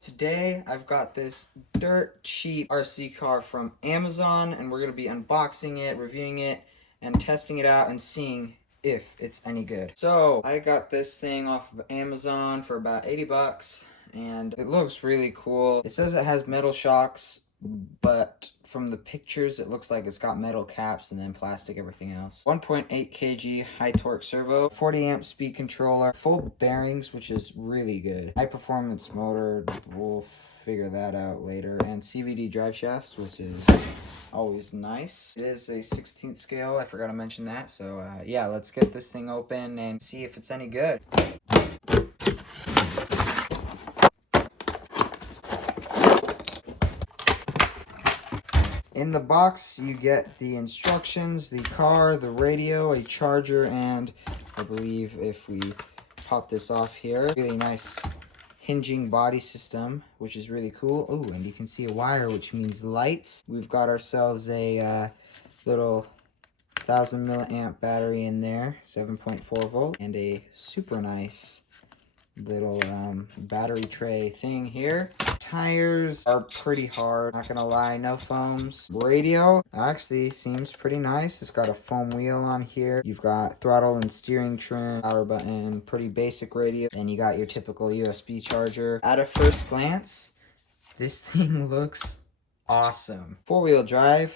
Today I've got this dirt cheap RC car from Amazon, and we're going to be unboxing it, reviewing it, and testing it out and seeing if it's any good. So I got this thing off of Amazon for about 80 bucks, and it looks really cool. It says it has metal shocks, but from the pictures it looks like it's got metal caps and then plastic everything else. 1.8 kg high torque servo, 40 amp speed controller, full bearings, which is really good. High performance motor, we'll figure that out later, and CVD drive shafts, which is always nice. It is a 16th scale, I forgot to mention that. So yeah, let's get this thing open and see if it's any good. In the box, you get the instructions, the car, the radio, a charger, and I believe if we pop this off here, really nice hinging body system, which is really cool. Oh, and you can see a wire, which means lights. We've got ourselves a little 1000 milliamp battery in there, 7.4 volt, and a super nice little battery tray thing here. Tires are pretty hard, not gonna lie, no foams. Radio actually seems pretty nice. It's got a foam wheel on here. You've got throttle and steering trim, power button, pretty basic radio, and you got your typical USB charger. At a first glance, this thing looks awesome. Four-wheel drive.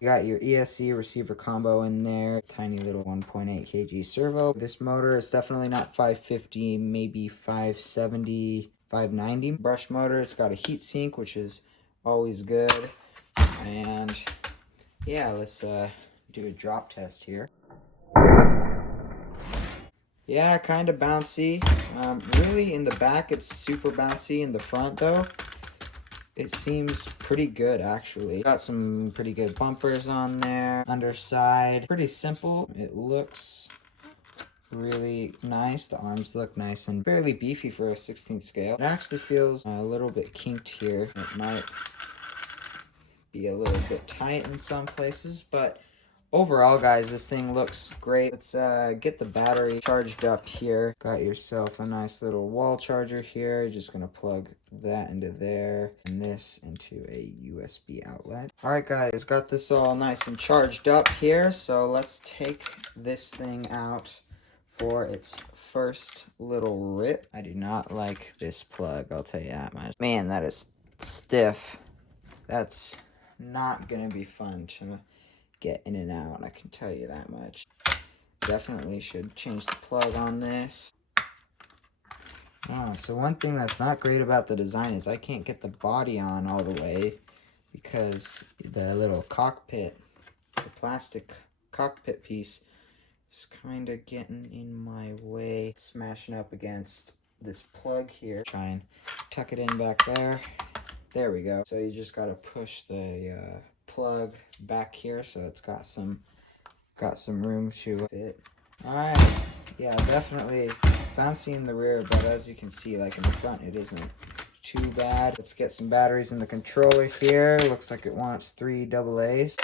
You got your ESC receiver combo in there, tiny little 1.8 kg servo. This motor is definitely not 550, maybe 570, 590. Brush motor, it's got a heat sink, which is always good. And yeah, let's do a drop test here. Yeah, kind of bouncy. Really in the back, it's super bouncy. In the front though, it seems pretty good actually. Got some pretty good bumpers on there. Underside, pretty simple. It looks really nice. The arms look nice and fairly beefy for a 16th scale. It actually feels a little bit kinked here. It might be a little bit tight in some places, but overall, guys, this thing looks great. Let's get the battery charged up here. Got yourself a nice little wall charger here. Just gonna plug that into there and this into a USB outlet. All right, guys, got this all nice and charged up here. So let's take this thing out for its first little rip. I do not like this plug, I'll tell you that much. Man, that is stiff. That's not gonna be fun to get in and out, I can tell you that much. Definitely should change the plug on this. So one thing that's not great about the design is I can't get the body on all the way because the little cockpit, the plastic cockpit piece is kind of getting in my way. It's smashing up against this plug here. Try and tuck it in back there. There we go. So you just got to push the plug back here so it's got some room to fit. All right, yeah, definitely bouncy in the rear, but as you can see, like in the front, it isn't too bad. Let's get some batteries in the controller here. Looks like it wants 3 AA's.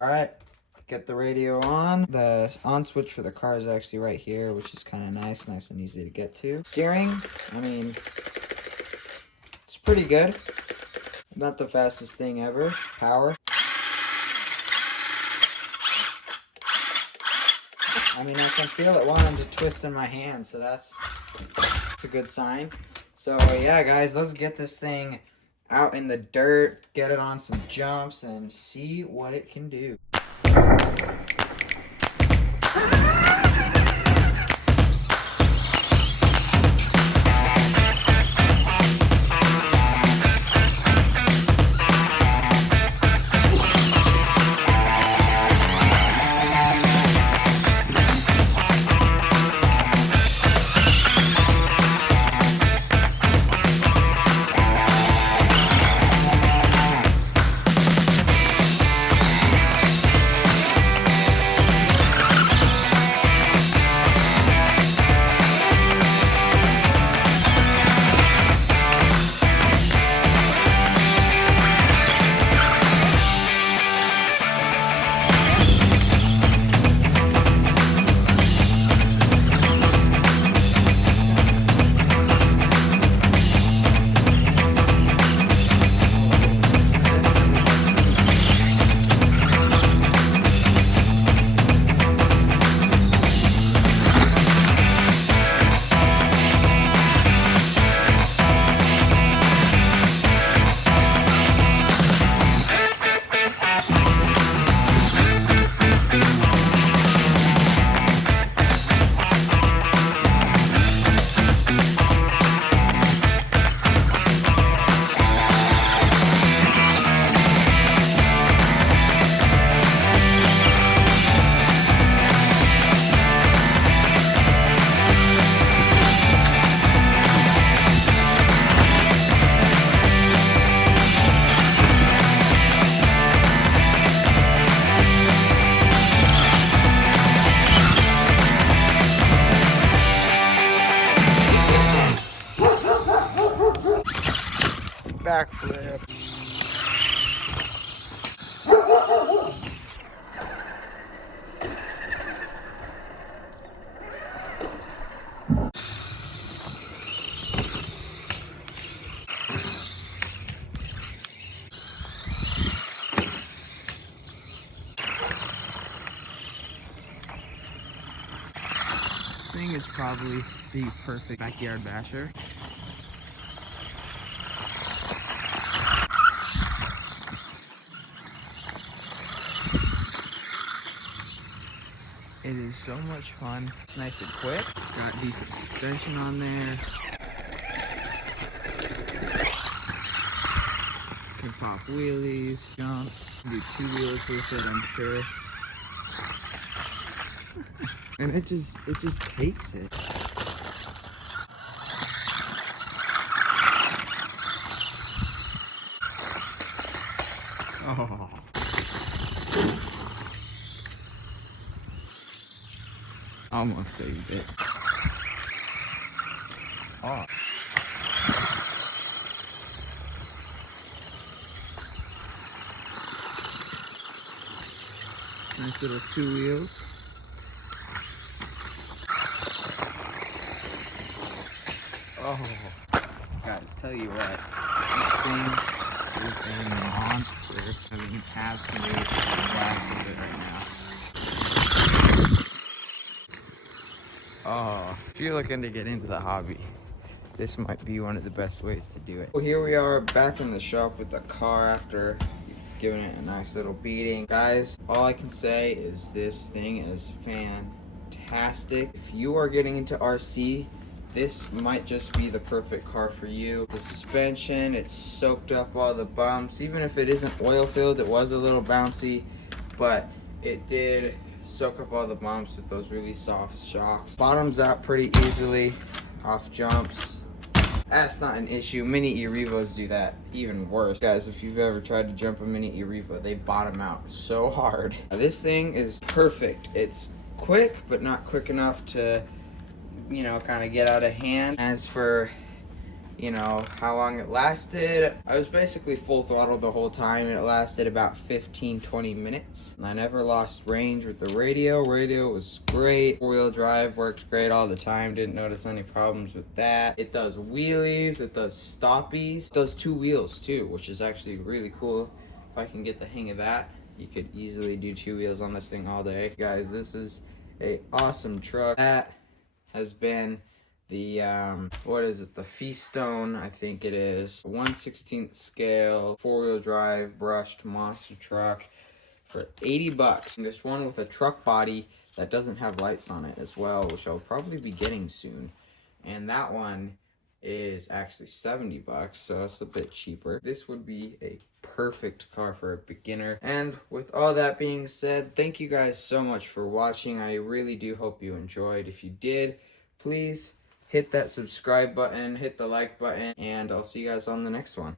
All right, get the radio on. The on switch for the car is actually right here, which is kind of nice and easy to get to. Steering, I mean, it's pretty good. Not the fastest thing ever. Power. I mean, I can feel it wanting to twist in my hand, so that's a good sign. So yeah, guys, let's get this thing out in the dirt, get it on some jumps, and see what it can do. backflip. This thing is probably the perfect backyard basher. It is so much fun. It's nice and quick. It's got decent suspension on there. Can pop wheelies, jumps, do 2 wheels with it, I'm sure. And it just takes it. Oh. Almost saved it. Oh. Nice little 2 wheels. Oh, guys, tell you what, this thing is a monster. Having an absolute blast with it right now. Oh, if you're looking to get into the hobby, this might be one of the best ways to do it. Well, here we are back in the shop with the car after giving it a nice little beating. Guys, all I can say is this thing is fantastic. If you are getting into RC, this might just be the perfect car for you. The suspension, it's soaked up all the bumps. Even if it isn't oil filled, it was a little bouncy, but it did soak up all the bumps with those really soft shocks. Bottoms out pretty easily off jumps. That's not an issue. Mini E-Revos do that even worse. Guys, if you've ever tried to jump a Mini E-Revo, they bottom out so hard. This thing is perfect. It's quick, but not quick enough to, you know, kind of get out of hand. As for, you know, how long it lasted, I was basically full throttle the whole time, and it lasted about 15-20 minutes. I never lost range with the radio. Radio was great. 4-wheel drive worked great all the time. Didn't notice any problems with that. It does wheelies, it does stoppies. It does 2 wheels too, which is actually really cool. If I can get the hang of that, you could easily do 2 wheels on this thing all day. Guys, this is a awesome truck. That has been the what is it, the FISTONE, I think it is, 1/16 scale 4-wheel drive brushed monster truck for 80 bucks. There's one with a truck body that doesn't have lights on it as well, which I'll probably be getting soon, and that one is actually 70 bucks, so it's a bit cheaper. This would be a perfect car for a beginner. And with all that being said, thank you guys so much for watching. I really do hope you enjoyed. If you did, please hit that subscribe button, hit the like button, and I'll see you guys on the next one.